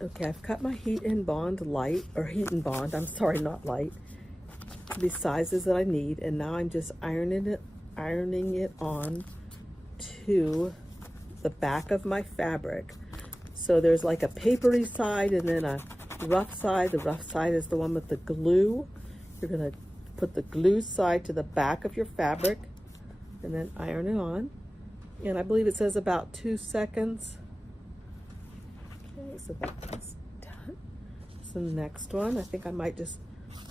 Okay, I've cut my heat and bond light, or heat and bond, I'm sorry, not light, to the sizes that I need, and now I'm just ironing it on to the back of my fabric. So there's like a papery side and then a rough side. The rough side is the one with the glue. You're gonna put the glue side to the back of your fabric and then iron it on. And I believe it says about 2 seconds. Okay, so that's done. So the next one, I think I might just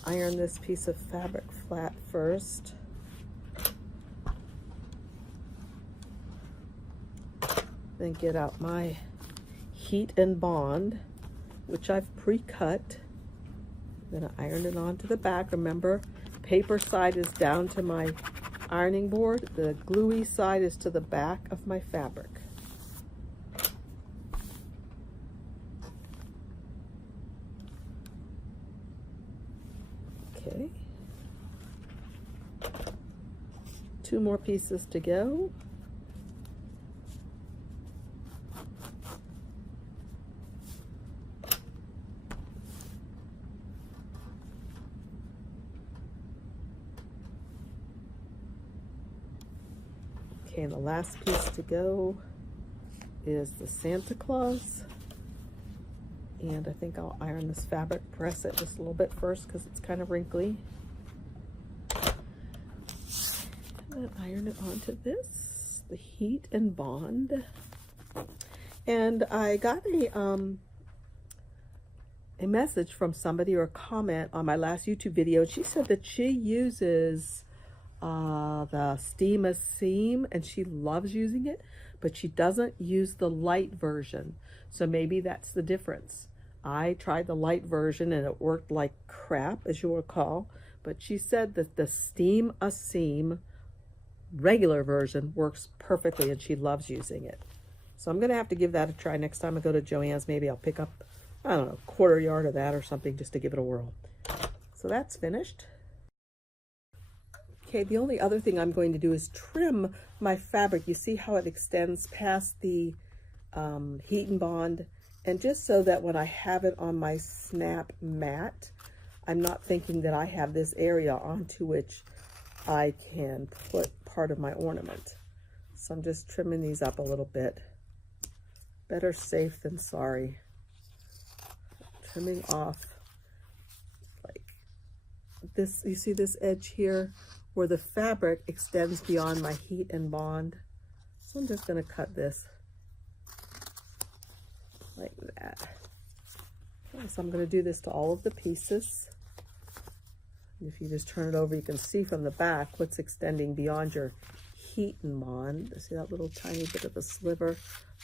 iron this piece of fabric flat first. Then get out my heat and bond, which I've pre-cut. Then I iron it onto the back. Remember, paper side is down to my ironing board. The gluey side is to the back of my fabric. Okay. 2 more pieces to go. Okay, and the last piece to go is the Santa Claus. And I think I'll iron this fabric, press it just a little bit first because it's kind of wrinkly. And then iron it onto this, the heat and bond. And I got a message from somebody, or a comment on my last YouTube video. She said that she uses the Steam Seam and she loves using it, but she doesn't use the light version. So maybe that's the difference. I tried the light version and it worked like crap, as you'll recall, but she said that the Steam Seam regular version works perfectly and she loves using it. So I'm gonna have to give that a try next time I go to Joann's. Maybe I'll pick up, I don't know, 1/4 yard of that or something just to give it a whirl. So that's finished. Okay, the only other thing I'm going to do is trim my fabric. You see how it extends past the heat and bond, and just so that when I have it on my SnapMat, I'm not thinking that I have this area onto which I can put part of my ornament. So I'm just trimming these up a little bit. Better safe than sorry. Trimming off like this. You see this edge here where the fabric extends beyond my heat and bond. So I'm just going to cut this like that. Okay, so I'm going to do this to all of the pieces. And if you just turn it over, you can see from the back what's extending beyond your heat and bond. See that little tiny bit of a sliver?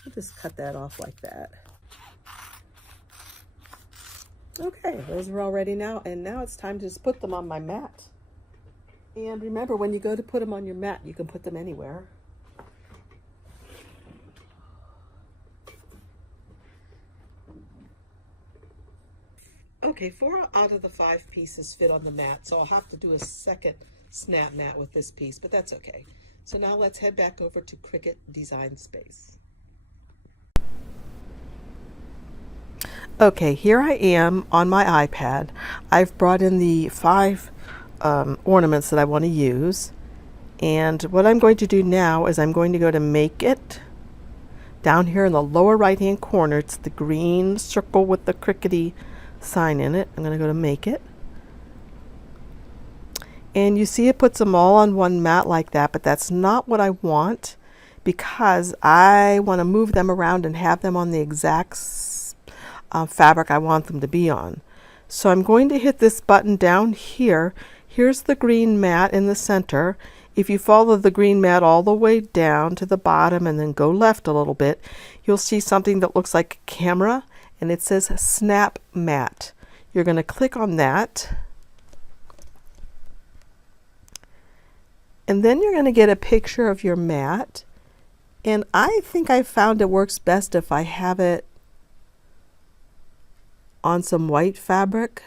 I'll just cut that off like that. Okay, those are all ready now, and now it's time to just put them on my mat. And remember, when you go to put them on your mat, you can put them anywhere. Okay, 4 out of the 5 pieces fit on the mat, so I'll have to do a second snap mat with this piece, but that's okay. So now let's head back over to Cricut Design Space. Okay, here I am on my iPad. I've brought in the 5 ornaments that I want to use, and what I'm going to do now is I'm going to go to Make It. Down here in the lower right hand corner, it's the green circle with the Cricut sign in it. I'm going to go to Make It, and you see it puts them all on one mat like that, but that's not what I want, because I want to move them around and have them on the exact fabric I want them to be on. So I'm going to hit this button down here. Here's the green mat in the center. If you follow the green mat all the way down to the bottom and then go left a little bit, you'll see something that looks like a camera, and it says SnapMat. You're going to click on that, and then you're going to get a picture of your mat. And I think I found it works best if I have it on some white fabric.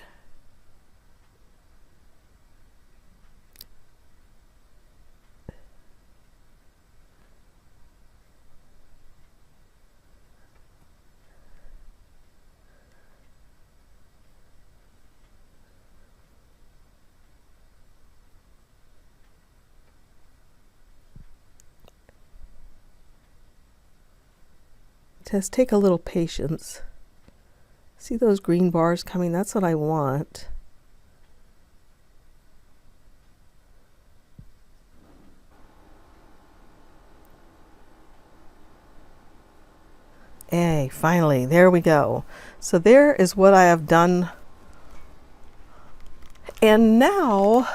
It says take a little patience. See those green bars coming? That's what I want. Hey, finally, there we go. So there is what I have done. And now,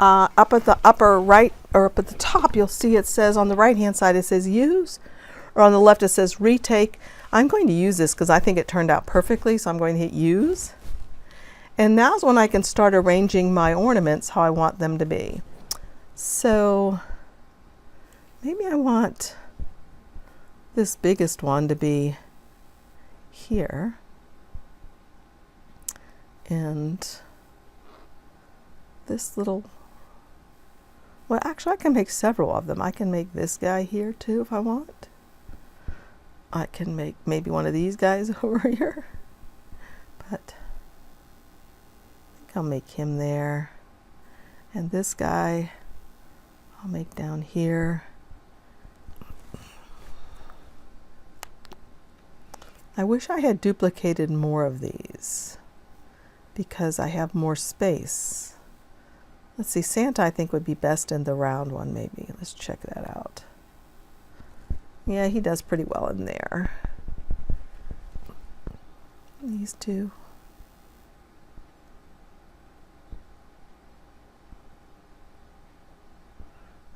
up at the upper right, or up at the top, you'll see it says on the right hand side, it says use, or on the left it says retake. I'm going to use this because I think it turned out perfectly, so I'm going to hit use. And now's when I can start arranging my ornaments how I want them to be. So maybe I want this biggest one to be here, and this little, well, actually I can make several of them. I can make this guy here too if I want. I can make maybe one of these guys over here, but I think I'll make him there, and this guy I'll make down here. I wish I had duplicated more of these because I have more space. Let's see, Santa I think would be best in the round one maybe. Let's check that out. Yeah, he does pretty well in there. These two.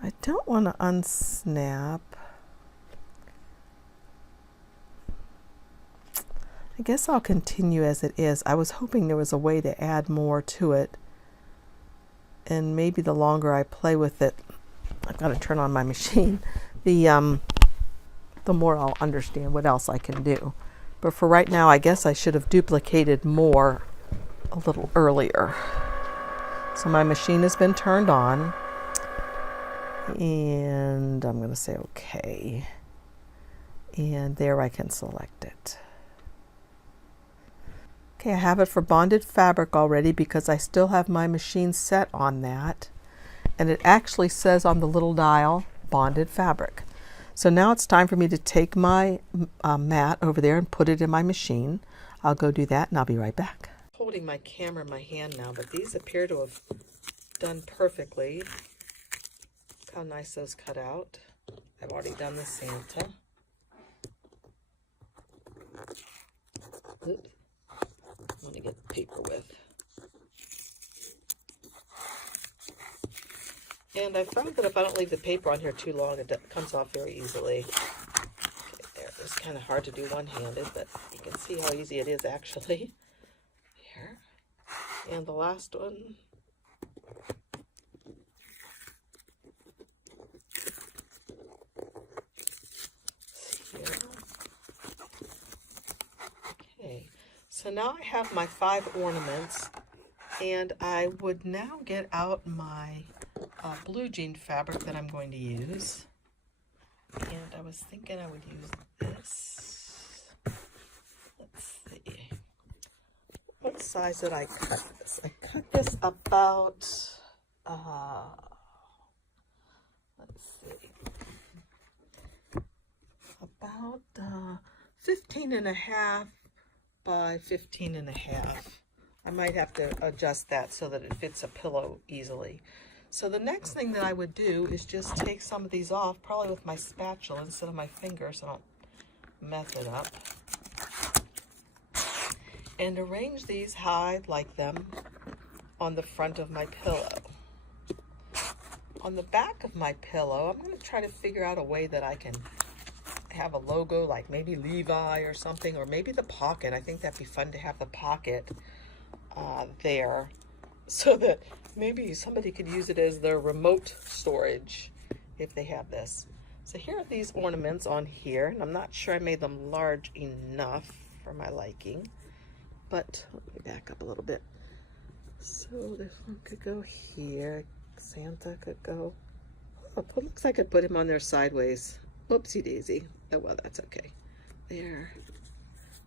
I don't want to unsnap. I guess I'll continue as it is. I was hoping there was a way to add more to it, and maybe the longer I play with it, I've got to turn on my machine, the more I'll understand what else I can do. But for right now, I guess I should have duplicated more a little earlier. So my machine has been turned on, and I'm going to say okay, and there I can select it. Okay, I have it for bonded fabric already because I still have my machine set on that. And it actually says on the little dial, bonded fabric. So now it's time for me to take my mat over there and put it in my machine. I'll go do that and I'll be right back. Holding my camera in my hand now, but these appear to have done perfectly. Look how nice those cut out. I've already done the Santa. Oops. I want to get the paper with. And I found that if I don't leave the paper on here too long, it comes off very easily. Okay, there. It's kind of hard to do one-handed, but you can see how easy it is actually. Here. And the last one. Here. Okay. So now I have my 5 ornaments, and I would now get out my blue jean fabric that I'm going to use. And I was thinking I would use this. Let's see. What size did I cut this? I cut this about, let's see, about 15.5 by 15.5. I might have to adjust that so that it fits a pillow easily. So the next thing that I would do is just take some of these off, probably with my spatula instead of my finger so I don't mess it up. And arrange these how I'd like them on the front of my pillow. On the back of my pillow, I'm going to try to figure out a way that I can have a logo like maybe Levi or something, or maybe the pocket. I think that'd be fun to have the pocket there, so that maybe somebody could use it as their remote storage if they have this. So here are these ornaments on here, and I'm not sure I made them large enough for my liking, but let me back up a little bit. So this one could go here. Santa could go, oh, it looks like I put him on there sideways. Oopsie daisy. Oh well, that's okay. There.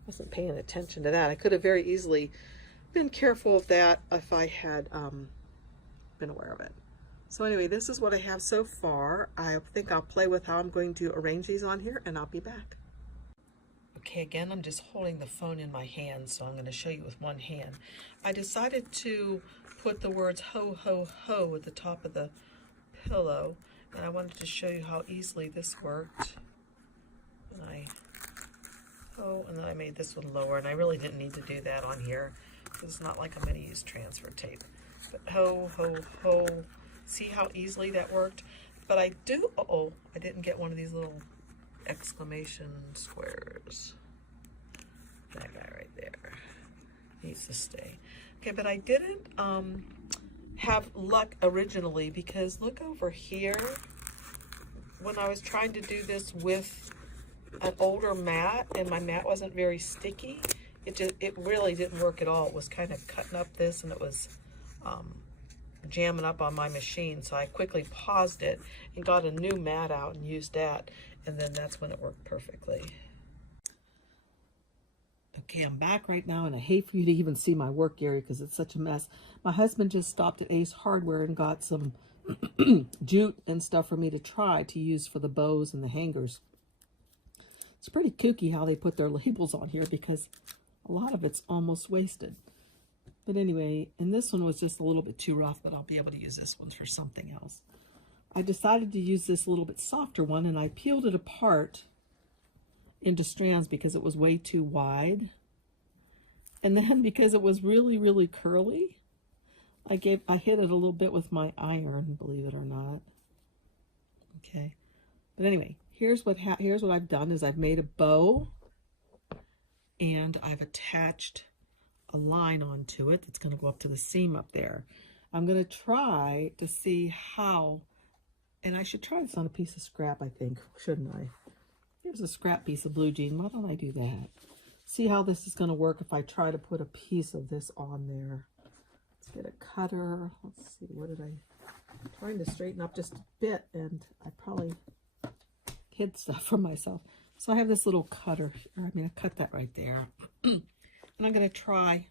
Wasn't paying attention to that. I could have very easily been careful of that if I had been aware of it. So anyway, this is what I have so far. I think I'll play with how I'm going to arrange these on here, and I'll be back. Okay, again, I'm just holding the phone in my hand, so I'm going to show you with one hand. I decided to put the words ho, ho, ho at the top of the pillow, and I wanted to show you how easily this worked. And then I made this one lower, and I really didn't need to do that on here, because it's not like I'm going to use transfer tape. But ho, ho, ho. See how easily that worked? But I do, uh-oh, I didn't get one of these little exclamation squares. That guy right there needs to stay. Okay, but I didn't have luck originally, because look over here. When I was trying to do this with an older mat, and my mat wasn't very sticky, it really didn't work at all. It was kind of cutting up this, and it was jamming up on my machine. So I quickly paused it and got a new mat out and used that, and then that's when it worked perfectly. Okay, I'm back right now, and I hate for you to even see my work area because it's such a mess. My husband just stopped at Ace Hardware and got some jute and stuff for me to try to use for the bows and the hangers. It's pretty kooky how they put their labels on here, because a lot of it's almost wasted. But anyway, and this one was just a little bit too rough, but I'll be able to use this one for something else. I decided to use this little bit softer one, and I peeled it apart into strands because it was way too wide. And then because it was really, really curly, I hit it a little bit with my iron, believe it or not. Okay. But anyway, here's what I've done is I've made a bow, and I've attached a line onto it that's going to go up to the seam up there. I'm going to try to see how, and I should try this on a piece of scrap, I think, shouldn't I? Here's a scrap piece of blue jean. Why don't I do that? See how this is going to work if I try to put a piece of this on there. Let's get a cutter. Let's see, I'm trying to straighten up just a bit, and I probably hid stuff from myself. So I have this little cutter. I cut that right there. And I'm going to try.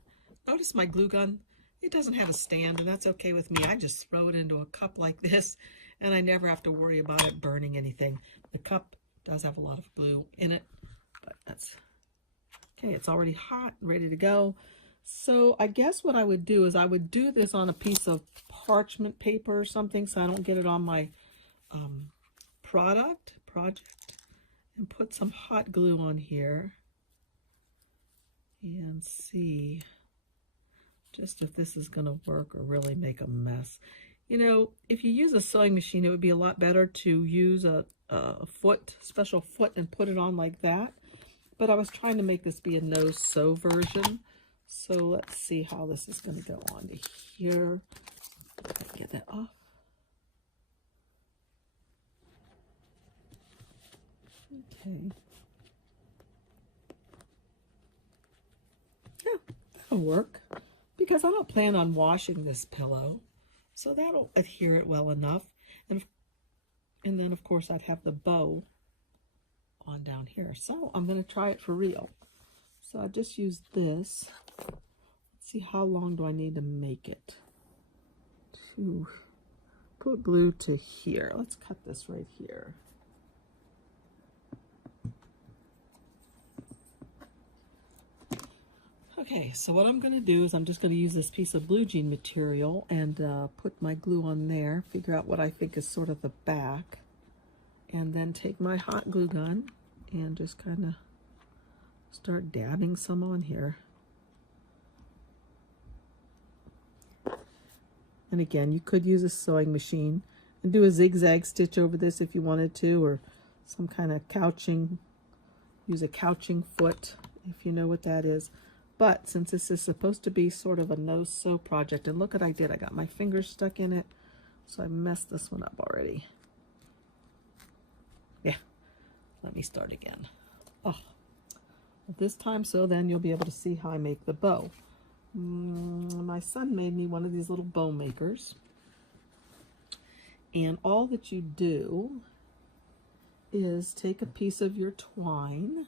Notice my glue gun. It doesn't have a stand, and that's okay with me. I just throw it into a cup like this, and I never have to worry about it burning anything. The cup does have a lot of glue in it, but that's okay. It's already hot and ready to go. So I guess what I would do is I would do this on a piece of parchment paper or something, so I don't get it on my project, and put some hot glue on here and see just if this is going to work or really make a mess. You know, if you use a sewing machine, it would be a lot better to use a special foot and put it on like that. But I was trying to make this be a no-sew version. So let's see how this is going to go on to here. Get that off. Okay. Yeah, that'll work, because I don't plan on washing this pillow, so that'll adhere it well enough. And then of course I'd have the bow on down here. So I'm going to try it for real. So I just used this. Let's see, how long do I need to make it to put glue to here. Let's cut this right here. Okay, so what I'm going to do is I'm just going to use this piece of blue jean material and put my glue on there, figure out what I think is sort of the back, and then take my hot glue gun and just kind of start dabbing some on here. And again, you could use a sewing machine and do a zigzag stitch over this if you wanted to, or some kind of couching, use a couching foot if you know what that is. But since this is supposed to be sort of a no-sew project, and look what I did, I got my fingers stuck in it, so I messed this one up already. Yeah, let me start again. Oh, this time, so then you'll be able to see how I make the bow. My son made me one of these little bow makers, and all that you do is take a piece of your twine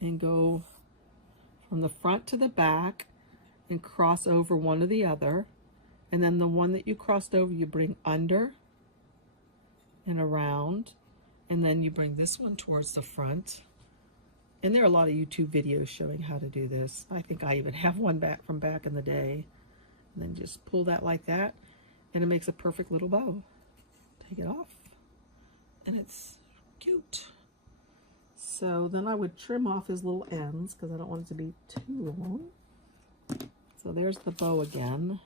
and go from the front to the back and cross over one or the other, and then the one that you crossed over you bring under and around, and then you bring this one towards the front, And there are a lot of YouTube videos showing how to do this. I think I even have one from back in the day. And then just pull that like that, and it makes a perfect little bow. Take it off, and it's cute. So then I would trim off his little ends because I don't want it to be too long. So there's the bow again.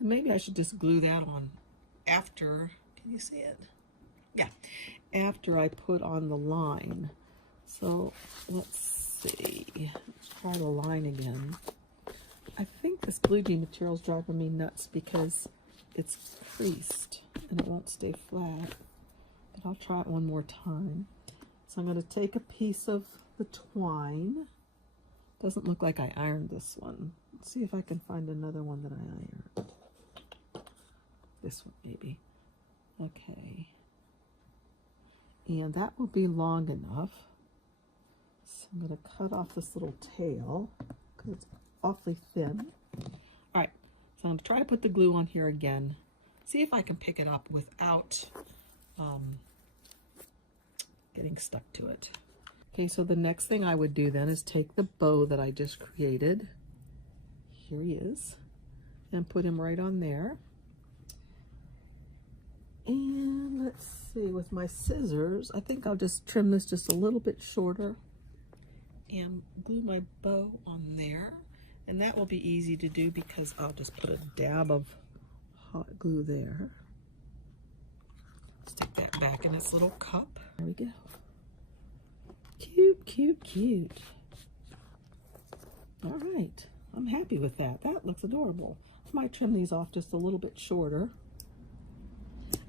And maybe I should just glue that on after, can you see it? Yeah, after I put on the line. So let's see, let's try the line again. I think this blue jean material is driving me nuts because it's creased and it won't stay flat. But I'll try it one more time. So I'm going to take a piece of the twine. Doesn't look like I ironed this one. Let's see if I can find another one that I ironed. This one maybe. Okay. And that will be long enough. So I'm going to cut off this little tail because it's awfully thin. All right, so I'm going to try to put the glue on here again. See if I can pick it up without getting stuck to it. Okay, so the next thing I would do then is take the bow that I just created. Here he is. And put him right on there. And let's see, with my scissors, I think I'll just trim this just a little bit shorter and glue my bow on there. And that will be easy to do because I'll just put a dab of hot glue there. Stick that back in its little cup. There we go. Cute, cute, cute. All right, I'm happy with that. That looks adorable. I might trim these off just a little bit shorter.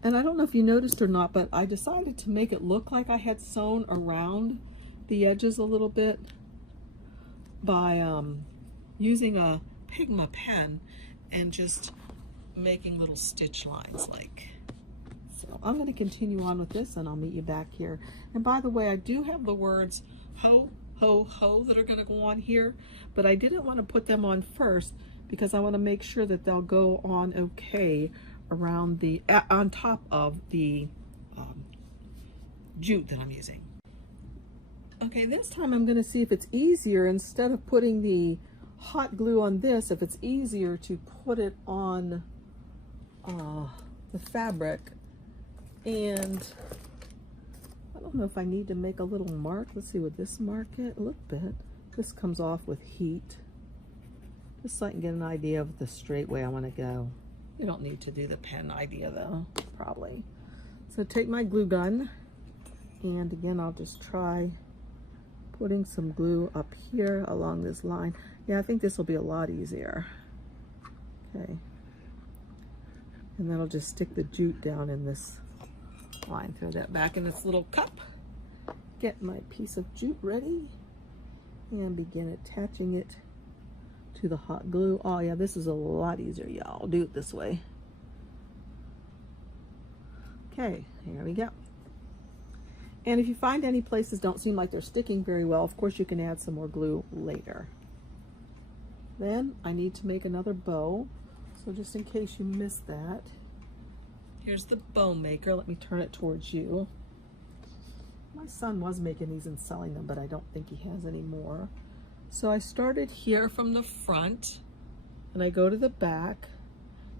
And I don't know if you noticed or not, but I decided to make it look like I had sewn around the edges a little bit by using a Pigma pen and just making little stitch lines like. So I'm going to continue on with this and I'll meet you back here. And by the way, I do have the words ho, ho, ho that are going to go on here, but I didn't want to put them on first because I want to make sure that they'll go on okay around the, on top of the jute that I'm using. Okay, this time I'm going to see if it's easier, instead of putting the hot glue on this, if it's easier to put it on the fabric. And I don't know if I need to make a little mark. Let's see, would this mark it? A little bit. This comes off with heat. Just so I can get an idea of the straight way I want to go. You don't need to do the pen idea though, probably. So take my glue gun, and again, I'll just try putting some glue up here along this line. Yeah, I think this will be a lot easier. Okay. And then I'll just stick the jute down in this line. Throw that back in its little cup. Get my piece of jute ready and begin attaching it to the hot glue. Oh yeah, this is a lot easier, y'all. I'll do it this way. Okay, here we go. And if you find any places don't seem like they're sticking very well, of course you can add some more glue later. Then I need to make another bow. So just in case you missed that, here's the bow maker. Let me turn it towards you. My son was making these and selling them, but I don't think he has any more. So I started here from the front, and I go to the back,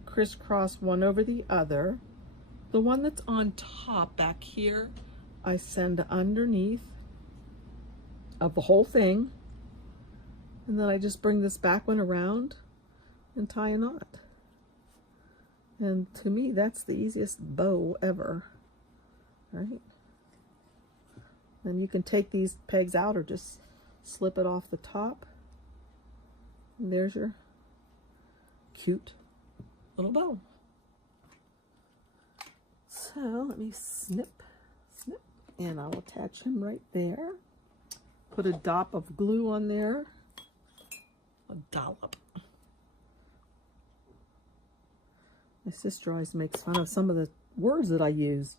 crisscross one over the other. The one that's on top back here, I send underneath of the whole thing, and then I just bring this back one around and tie a knot. And to me, that's the easiest bow ever, right? And you can take these pegs out or just slip it off the top. And there's your cute little bow. So let me snip, snip, and I'll attach him right there. Put a dot of glue on there. A dollop. My sister always makes fun of some of the words that I use.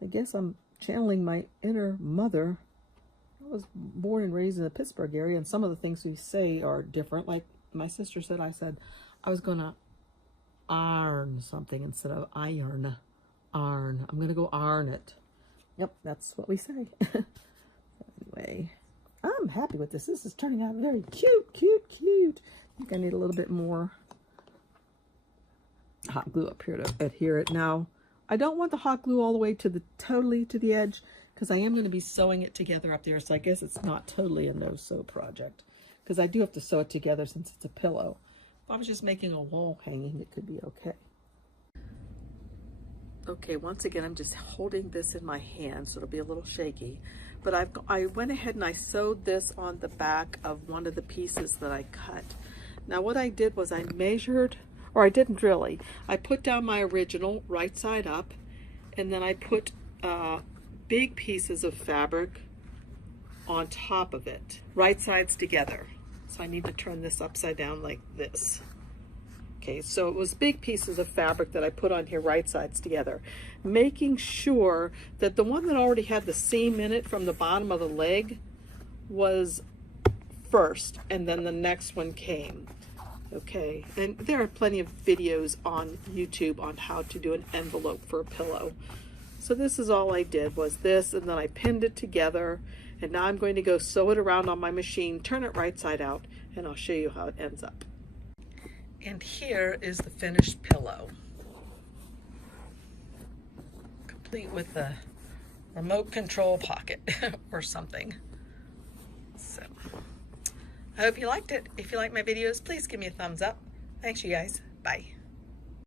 I guess I'm channeling my inner mother. I was born and raised in the Pittsburgh area, and some of the things we say are different. Like my sister said, I was gonna iron something instead of iron. Iron. I'm gonna go iron it. Yep, that's what we say. Anyway, I'm happy with this. This is turning out very cute, cute, cute. I think I need a little bit more hot glue up here to adhere it. Now, I don't want the hot glue all the way to the totally to the edge, because I am going to be sewing it together up there. So I guess it's not totally a no-sew project, because I do have to sew it together since it's a pillow. If I was just making a wall hanging, it could be okay. Okay, once again, I'm just holding this in my hand, so it'll be a little shaky. But I went ahead and I sewed this on the back of one of the pieces that I cut. Now what I did was I measured, or I didn't really, I put down my original right side up, and then I put big pieces of fabric on top of it, right sides together. So I need to turn this upside down like this. Okay, so it was big pieces of fabric that I put on here, right sides together, making sure that the one that already had the seam in it from the bottom of the leg was first, and then the next one came. Okay, and there are plenty of videos on YouTube on how to do an envelope for a pillow. So this is all I did, was this, and then I pinned it together, and now I'm going to go sew it around on my machine, turn it right side out, and I'll show you how it ends up. And here is the finished pillow, complete with the remote control pocket or something. So I hope you liked it. If you like my videos, please give me a thumbs up. Thanks, you guys. Bye.